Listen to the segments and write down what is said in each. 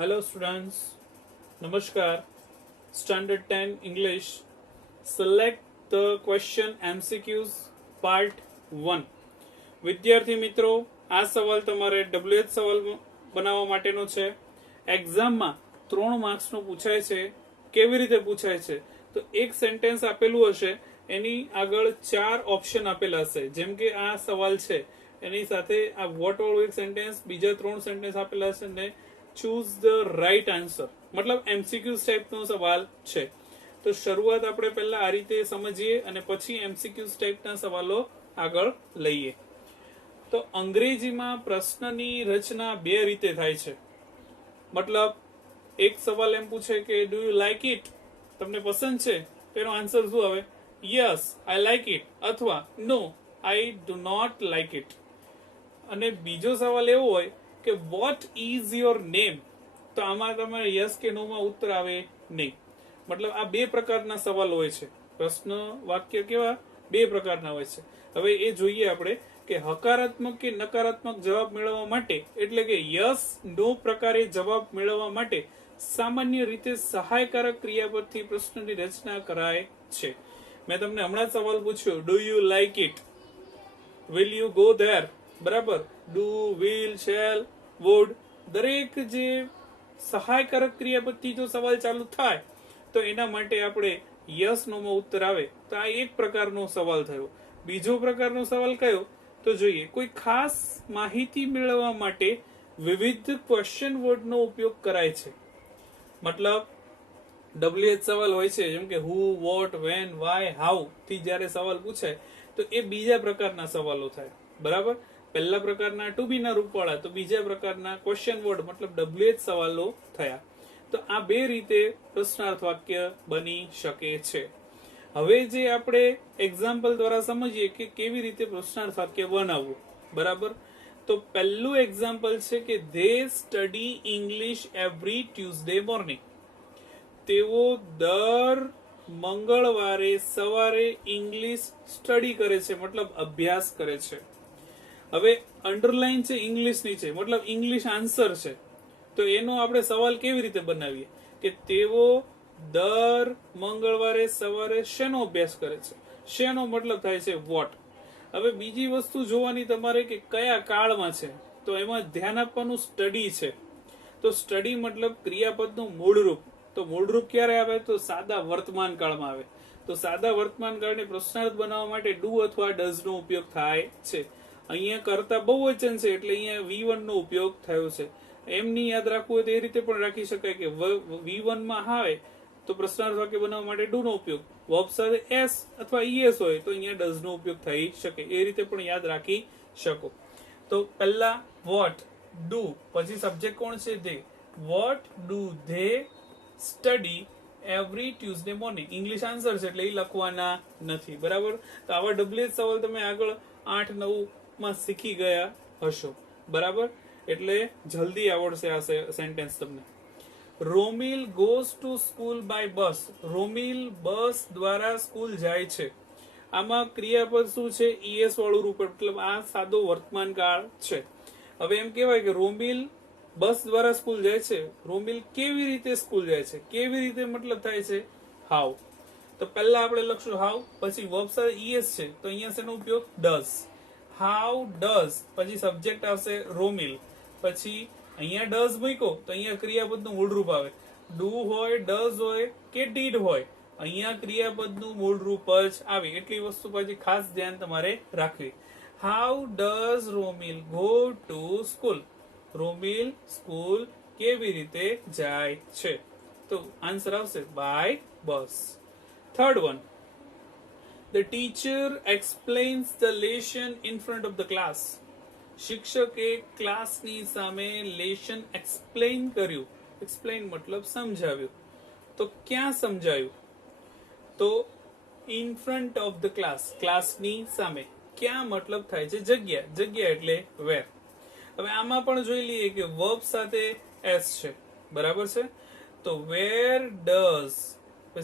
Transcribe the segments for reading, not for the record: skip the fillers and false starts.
Hello students, Namaskar. Standard 10 English. Select the question MCQs part 1. વિદ્યાર્થી મિત્રો, આ સવાલ તમારે WH સવાલ બનાવવા માટેનો છે. એક્ઝામમાં 3 માર્ક્સનો પૂછાય છે. કેવી રીતે પૂછાય છે? તો એક સેન્ટેન્સ આપેલું હશે, એની આગળ 4 ઓપ્શન આપેલા હશે. જેમ કે આ સવાલ છે, એની સાથે આ વોટ વાળું એક સેન્ટેન્સ, બીજા 3 સેન્ટેન્સ આપેલા હશે ને ચૂઝ ધ રાઈટ આન્સર, મતલબ MCQ ટાઈપનો સવાલ છે. તો શરૂઆત આપણે પહેલા આ રીતે સમજીએ અને પછી MCQ ટાઈપના સવાલો આગળ લઈએ. તો અંગ્રેજીમાં પ્રશ્નની રચના 2 રીતે થાય છે. મતલબ એક સવાલ એમ પૂછે કે ડુ યુ લાઈક ઇટ, તમને પસંદ છે? તેનો આન્સર શું આવે? યસ આઈ લાઈક ઇટ, અથવા no I do not like it. અને બીજો સવાલ એવો હોય કે વોટ ઇઝ યોર નેમ, તો આમાં તમારે યસ કે નો માં ઉત્તર આવે નહીં. મતલબ આ 2 પ્રકારના સવાલ હોય છે. પ્રશ્ન વાક્ય કેવા 2 પ્રકારના હોય છે. હવે એ જોઈએ આપણે કે હકારાત્મક કે નકારાત્મક જવાબ મેળવવા માટે, એટલે કે યસ નો પ્રકારે જવાબ મેળવવા માટે સામાન્ય રીતે સહાયકારક ક્રિયાપદથી પ્રશ્નની રચના કરાય છે. મેં તમને હમણાં જ સવાલ પૂછ્યો, do you like it, will you go there, બરાબર? ડુ, વિલ, શેલ, વુડ, દરેક જે સહાયકારક ક્રિયાપદથી જો સવાલ ચાલુ થાય તો એના માટે આપણે યસ નો માં ઉત્તર આવે. તો આ એક પ્રકારનો સવાલ થયો. બીજો પ્રકારનો સવાલ કયો તો જોઈએ, કોઈ ખાસ માહિતી મેળવવા માટે વિવિધ ક્વેશ્ચન વર્ડનો ઉપયોગ કરાય છે. મતલબ WH સવાલ હોય છે, જેમ કે હુ, વોટ, વેન, વાય, હાઉ થી જ્યારે સવાલ પૂછાય તો એ બીજા પ્રકારના સવાલો થાય, બરાબર? પહેલા પ્રકારના ટુ બી ના રૂપવાળા, તો બીજા પ્રકારના ક્વેશ્ચન વર્ડ મતલબ WH સવાલો થયા. તો આ 2 રીતે પ્રશ્નાર્થ વાક્ય બની શકે છે. હવે જે આપણે એક્ઝામ્પલ દ્વારા સમજીએ કે કેવી રીતે પ્રશ્નાર્થ વાક્ય બનાવવું, બરાબર? તો પહેલું એક્ઝામ્પલ છે કે they study English every Tuesday morning. તેઓ દર મંગળવારે સવારે ઇંગ્લિશ સ્ટડી કરે છે, મતલબ અભ્યાસ કરે છે. હવે અંડરલાઈન છે ઇંગ્લિશની છે, મતલબ ઇંગ્લિશ આન્સર છે. તો એનો આપણે સવાલ કેવી રીતે બનાવીએ કે તેઓ દર મંગળવારે સવારે શેનો અભ્યાસ કરે છે? શેનો મતલબ થાય છે વોટ. હવે બીજી વસ્તુ જોવાની તમારે કે કયા કાળમાં છે, તો એમાં ધ્યાન આપવાનું સ્ટડી છે. તો સ્ટડી મતલબ ક્રિયાપદનું મૂળરૂપ. તો મૂળરૂપ ક્યારે આવે? તો સાદા વર્તમાન કાળમાં આવે. તો સાદા વર્તમાન કાળને પ્રશ્નાર્થ બનાવવા માટે ડુ અથવા ડઝ નો ઉપયોગ થાય છે. અહીંયા કરતા બહુવચન છે એટલે અહીંયા V1 નો ઉપયોગ થયો છે. એમની યાદ રાખવું હોય તો એ રીતે પણ રાખી શકાય કે V1 માં આવે તો પ્રશ્નાર્થ વાક્ય બનાવવા માટે ડુ નો ઉપયોગ, વર્બ સાથે એસ અથવા ES હોય તો અહીંયા ડઝ નો ઉપયોગ થઈ શકે. એ રીતે પણ યાદ રાખી શકો. તો પહેલા વોટ, ડુ, પછી સબ્જેક્ટ કોણ છે? They. What do they study every Tuesday morning. English answer છે એટલે એ લખવાના નથી, બરાબર? તો આવા WH સવાલ તમે આગળ 8-9 માં શીખી ગયા હશો, બરાબર? એટલે જલ્દી આવડશે આ સેન્ટેન્સ તમને. Romil goes to school by bus. Romil bus દ્વારા સ્કૂલ જાય છે. આમાં ક્રિયાપદ શું છે? ES વાળું રૂપ, મતલબ આ સાદો વર્તમાન કાળ છે. હવે એમ કહેવાય કે રોમિલ બસ દ્વારા સ્કૂલ જાય છે. રોમિલ કેવી રીતે સ્કૂલ જાય છે? કેવી રીતે મતલબ થાય છે હાઉ. તો પહેલા આપણે લખશું હાઉ, પછી વર્બ સાથે ES છે તો અહીંયા શેનો ઉપયોગ? ડઝ. હાઉ ડઝ, પછી સબ્જેક્ટ આવશે રોમિલ, પછી અહીંયા ડઝ મૂક્યો તો અહીંયા ક્રિયાપદનું મૂળરૂપ આવે. ડુ હોય, ડઝ હોય કે ડીડ હોય, અહીંયા ક્રિયાપદનું મૂળરૂપ જ આવે. એટલી વસ્તુ પછી ખાસ ધ્યાન તમારે રાખવી. How does Romil go to school. Romil school કેવી રીતે જાય છે? તો આન્સર આવશે by bus. Third one, The teacher explains the lesson in front of the class. શિક્ષકે ક્લાસની સામે લેશન એક્સપ્લેન કર્યું. એક્સપ્લેન મતલબ સમજાવ્યું. તો ક્યાં સમજાવ્યું? તો in front of the class, ક્લાસની સામે. ક્યાં મતલબ થાય છે જગ્યા. જગ્યા એટલે વેર. હવે આમાં પણ જોઈ લઈએ કે વર્બ સાથે એસ છે, બરાબર છે? તો વેર ડઝ,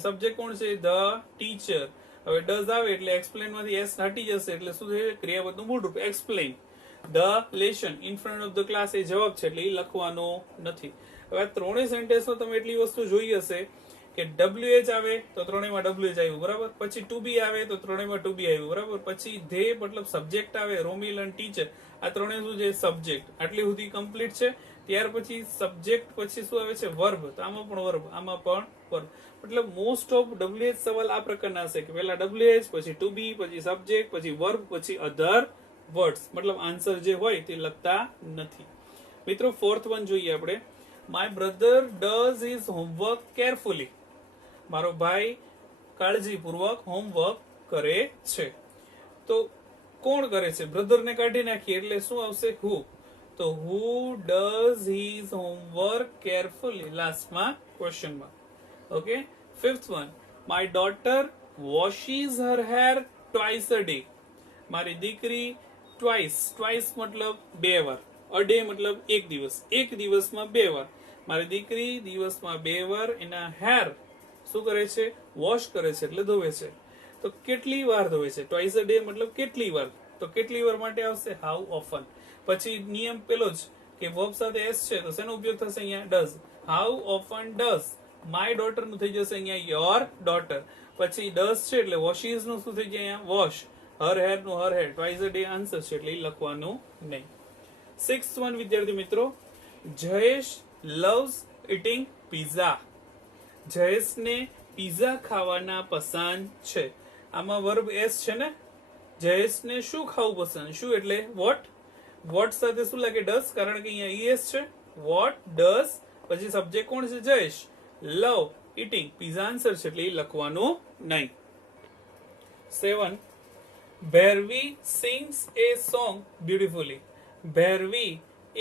સબ્જેક્ટ કોણ છે? The teacher. હવે ડઝ આવે એટલે એક્સપ્લેન માંથી એસ હટી જશે એટલે શું થશે? ક્રિયાપદનું મૂળરૂપ explain. The lesson in front of the class એ જવાબ છે એટલે એ લખવાનો નથી. હવે આ ત્રણેય સેન્ટેન્સમાં તમે એટલી વસ્તુ જોઈ હશે કે WH આવે તો ત્રણેયમાં WH આવ્યું બરાબર, પછી ટુ બી આવે તો ત્રણેયમાં ટુ બી આવ્યું બરાબર, પછી ધે મતલબ સબ્જેક્ટ આવે, રોમિલ અને ટીચર આ ત્રણેય શું છે સબ્જેક્ટ. આટલી સુધી કમ્પ્લીટ છે. ત્યાર પછી સબ્જેક્ટ પછી શું આવે છે વર્બ, તો આમાં પણ વર્બ, આમાં પણ વર્બ. મતલબ મોસ્ટ ઓફ WH સવાલ આ પ્રકારના હશે કે પહેલા WH પછી ટુ બી પછી સબ્જેક્ટ પછી વર્બ પછી અધર વર્ડ્સ. મતલબ આન્સર જે હોય તે લખતા નથી. મિત્રો ફોર્થ વન જોઈએ આપણે. My brother does his homework carefully. મારો ભાઈ કાળજીપૂર્વક હોમવર્ક કરે છે. તો કોણ કરે છે? બ્રધર ને કાઢી નાખીએ એટલે શું આવશે? હુ. તો who does his homework carefully, લાસ્ટમાં question mark. Okay. Fifth one. My daughter washes her hair twice a day. મારી દીકરી ટ્વાઇસ મતલબ બે વાર, અ ડે મતલબ એક દિવસ, એક દિવસમાં બે વાર. મારી દીકરી દિવસમાં બે વાર એના હેર શું કરે છે? વોશ કરે છે એટલે ધોવે છે. તો કેટલી વાર ધોવે છે? ટ્વાઇસ અ ડે મતલબ કેટલી વાર. તો કેટલી વાર માટે આવશે હાઉ ઓફન. પછી નિયમ પેલો જ કે વર્બ સાથે એસ છે તો શેનો ઉપયોગ થશે અહીંયા? Does. How often does my daughter નું થઈ જશે અહીંયા યોર ડોટર. પછી ડઝ છે એટલે વોશિસ નું શું થઈ જાય અહીંયા? વોશ. હર હેર નું her hair. Twice a day answer છે એટલે લખવાનું નહીં. 6th વન વિદ્યાર્થી મિત્રો. Jayesh loves eating pizza. જયેશને પિઝા ખાવાના પસંદ છે. આમાં વર્બ એસ છે ને. જયેશને શું ખાવું પસંદ? શું એટલે વોટ. વોટ સાથે શું લાગે? ડઝ, કારણ કે અહીંયા es છે. વોટ ડઝ પછી સબ્જેક્ટ કોણ છે? જયેશ. લવ ઇટિંગ પિઝા આન્સર છે એટલે લખવાનું નહીં. 7. ભૈરવી સિંગ્સ એ સોંગ બ્યુટીફુલી. ભૈરવી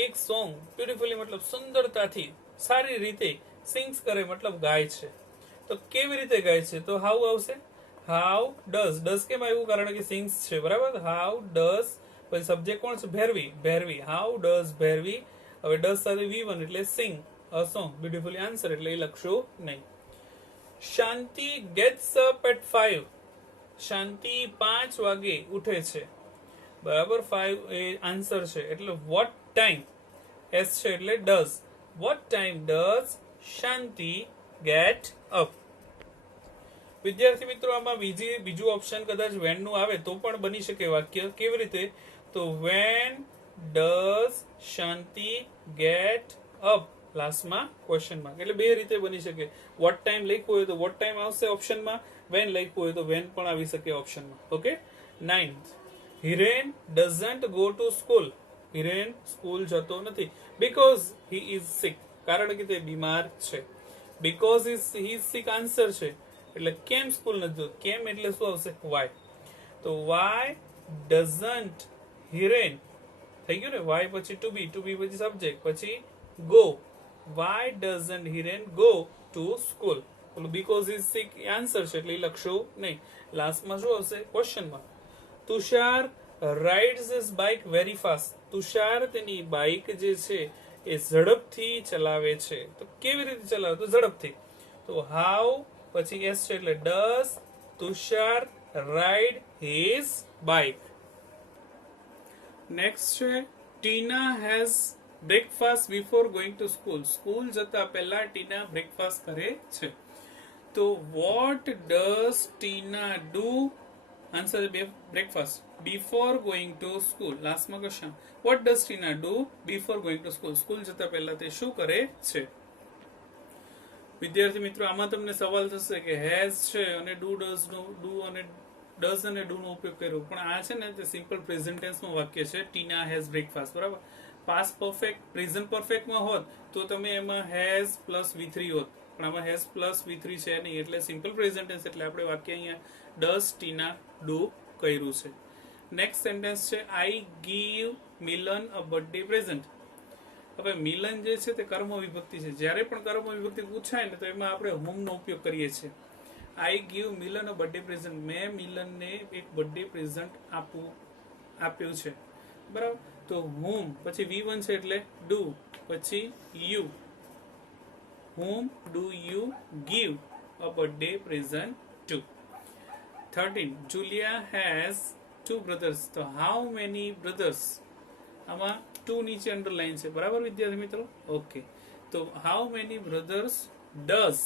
એક સોંગ બ્યુટીફુલી મતલબ સુંદરતાથી, સારી રીતે, સિંગ્સ કરે મતલબ ગાય છે. તો કેવી રીતે ગાય છે? તો હાઉ આવશે. How does. ડઝ કેમ આવ્યું? કારણ કે સિંગ્સ છે બરાબર. હાઉ ડઝ પછી સબ્જેક્ટ કોણ છે? ભૈરવી. ભૈરવી. How does Bhairavi. હવે ડઝ સાથે V1 એટલે sing a song beautifully answer એટલે લખશો નહીં. Shanti gets up at 5. Shanti 5 વાગે ઉઠે છે બરાબર. 5 એ આન્સર છે એટલે વોટ ટાઈમ એસ છે એટલે does. What time does Shanti get up. વિદ્યાર્થી મિત્રો આમાં બીજું ઓપ્શન કદાચ વેન નું આવે તો પણ બની શકે વાક્ય. કેવી રીતે? તો when does Shanti get up લાસ્ટમાં ક્વેશ્ચન માર્ક. એટલે બે રીતે બની શકે. વોટ ટાઈમ લખ્યું હોય તો વોટ ટાઈમ આવશે ઓપ્શનમાં, વેન લખ્યું હોય તો વેન પણ આવી શકે ઓપ્શનમાં. Okay. 9th. Hiren doesn't go to school. Hiren school જતો નથી. Because he is sick. કારણ કે તે બીમાર છે. Because he is sick answer છે એટલે કેમ સ્કૂલ નથી જતો? કેમ એટલે શું આવશે? વાય. તો વાય ડઝન્ટ હિરેન થઈ ગયું ને. વાય પછી ટુ બી પછી સબ્જેક્ટ પછી go. Why doesn't Hiren go to school. Because is sick answer છે એટલે લખશો નહીં. લાસ્ટમાં શું આવશે? Question mark. Tushar rides his bike very fast. Tushar તેની બાઇક જે છે એ ઝડપથી ચલાવે છે. તો કેવી રીતે ચલાવે? તો ઝડપથી. તો હાઉ પછી એસ છે એટલે does Tushar ride his bike. Next છે Tina has breakfast before going to school. School જતા પહેલા ટીના બ્રેકફાસ્ટ કરે છે. તો what does Tina do? Answer breakfast before going to school. લાસ્ટમાં question. What does Tina do before going to school? School જતા પહેલા તે શું કરે છે? વિદ્યાર્થી મિત્રો આમાં તમને સવાલ થશે કે હેઝ છે અને ડુ અને ડુ નો ઉપયોગ કર્યો, પણ આ છે ને તે સિમ્પલ પ્રેઝન્ટ ટેન્સ નું વાક્ય છે. ટીના હેઝ બ્રેકફાસ્ટ બરાબર. પાસ્ટ પરફેક્ટ પ્રેઝન્ટ પરફેક્ટમાં હોત તો તમે એમાં હેઝ પ્લસ V3 હોત, પણ આમાં હેઝ પ્લસ V3 છે નહીં એટલે સિમ્પલ પ્રેઝન્ટ ટેન્સ એટલે આપણે વાક્ય અહીંયા ડઝ ટીના ડુ કર્યું છે. નેક્સ્ટ સેન્ટેન્સ છે આઈ ગીવ મિલન અ બર્થડે પ્રેઝન્ટ. હવે મિલન જે છે તે કર્મ વિભક્તિ છે. જ્યારે પણ કર્મ વિભક્તિ પૂછાય ને તો એમાં આપણે હોમ નો ઉપયોગ કરીએ છીએ. આઈ ગીવ મિલન અ બર્થડે પ્રેઝન્ટ. મેં મિલનને એક બર્થડે પ્રેઝન્ટ આપ્યું છે બરાબર. તો હોમ પછી V1 છે એટલે ડુ પછી you. Home do you give a birthday present to? 13. Julia has 2 brothers. તો how many brothers આમાં 2 નીચે અંડરલાઈન છે, બરાબર વિદ્યાર્થી મિત્રો? ઓકે, તો how many brothers does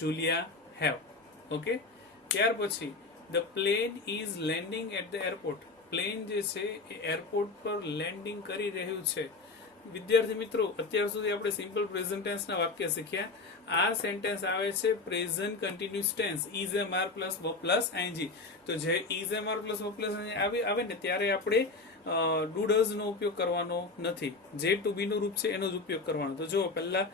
Julia have? Okay, ત્યાર પછી the plane is landing at the airport. Plane જે છે એ એરપોર્ટ પર લેન્ડિંગ કરી રહ્યું છે. વિદ્યાર્થી મિત્રો, અત્યાર સુધી આપણે સિમ્પલ પ્રેઝન્ટ ટેન્સના વાક્ય શીખ્યા. આ સેન્ટેન્સ આવે છે present continuous tense, is am are plus V plus ING. તો જે is am are plus V plus આવે ને ત્યારે આપણે ડુ ડઝ નો ઉપયોગ કરવાનો નથી. જે ટુ બી નું રૂપ છે એનો જ ઉપયોગ કરવાનો. તો જો પહેલા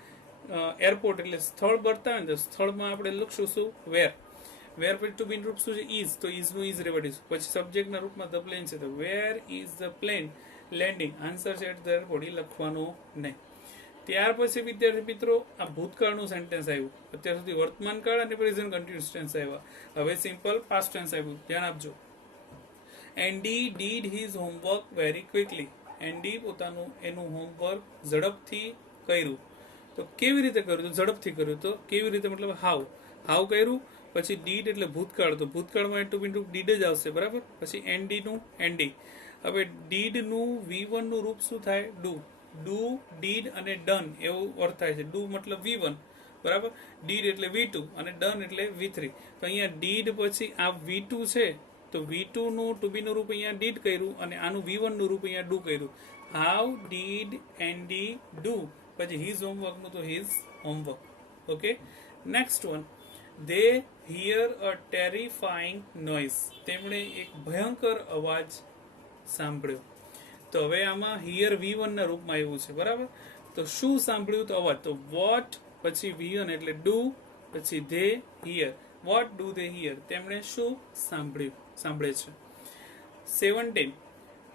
એરપોર્ટ એટલે સ્થળ બતાવે ને, તો સ્થળમાં આપણે લખશું શું? વેર. વેર પછી ટુ બી રૂપ શું છે? ઇઝ. તો ઇઝ નું ઇઝ રહેવા દઈશું. પછી સબ્જેક્ટના રૂપમાં ધ પ્લેન છે, તો where is the plane landing. Answer છે એટ ધ એરપોર્ટ, એ લખવાનું નહીં. ત્યાર પછી વિદ્યાર્થી મિત્રો આ ભૂતકાળનું સેન્ટેન્સ આવ્યું. અત્યાર સુધી વર્તમાન કાળ અને પ્રેઝન્ટ કન્ટિન્યુઅસ ટેન્સ આવ્યા. હવે સિમ્પલ પાસ્ટ ટેન્સ આવ્યું. ધ્યાન આપજો. Andy did his homework very quickly. Andy પોતાનું એનું હોમવર્ક ઝડપથી કર્યું. તો કેવી રીતે કર્યું? તો ઝડપથી કર્યું. તો કેવી રીતે મતલબ હાઉ. હાઉ કર્યું. પછી ડીડ એટલે ભૂતકાળ, તો ભૂતકાળમાં ટુ બી રૂપ ડીડ જ આવશે, બરાબર. પછી એનડી નું એનડી. હવે ડીડ નું V1 નું રૂપ શું થાય? ડુ. ડુ, ડીડ અને ડન એવું અર્થ થાય છે. ડુ મતલબ V1, બરાબર. ડીડ એટલે V2 અને ડન એટલે V3. તો અહીંયા ડીડ પછી આ V2 છે, તો V2 નું ટુ બી નું રૂપ અહીંયા ડીડ કર્યું અને આનું V1 નું રૂપ અહીંયા ડુ કર્યું. How did Andy do. પછી હિઝ હોમવર્ક નું તો his homework. Okay, next one. They hear a terrifying noise. તેમણે એક ભયંકર અવાજ સાંભળ્યો. તો હવે આમાં હિયર V1 ના રૂપમાં આવ્યું છે, બરાબર. તો શું સાંભળ્યું? તો અવાજ. તો વોટ પછી V1 એટલે ડુ, પછી they hear. What do they hear? તેમણે શું સાંભળે છે. 17.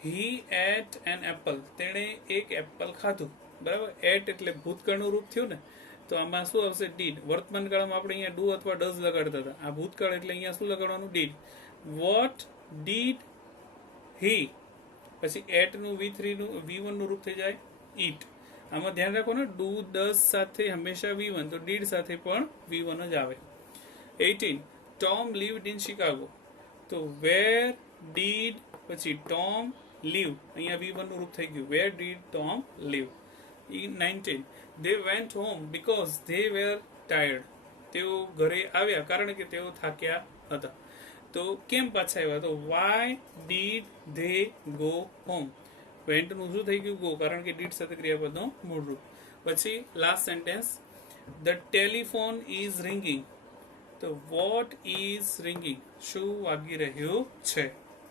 He ate an apple. તેણે એક એપલ ખાધું, બરાબર. એટ એટલે ભૂતકાળનું રૂપ થયું ને, તો આમાં શું આવશે? ડીડ. વર્તમાન કાળમાં આપણે અહીંયા ડુ અથવા ડઝ લગાડતા હતા. આ ભૂતકાળ એટલે અહીંયા શું લગાડવાનું? ડીડ. What did he. પછી એટ નું V3 નું V1 નું રૂપ થઈ જાય ઈટ. આમાં ધ્યાન રાખો ને, ડુ ડઝ સાથે હંમેશા V1, તો ડીડ સાથે પણ V1 જ આવે. 18. Tom lived in Chicago. તો વેર ડીડ પછી ટોમ લીવ. અહીંયા V1 નું રૂપ થઈ ગયું. Where did Tom live. 19. They went home because they were tired. તેઓ ઘરે આવ્યા કારણ કે તેઓ થાક્યા હતા. તો કેમ પાછા આવ્યા? તો why did they go home? went નું શું થઈ ગયું? go, કારણ કે did સાથે ક્રિયાપદનો મૂળ રૂપ. પછી last sentence. The telephone is ringing. તો what is ringing? શું વાગી રહ્યું છે?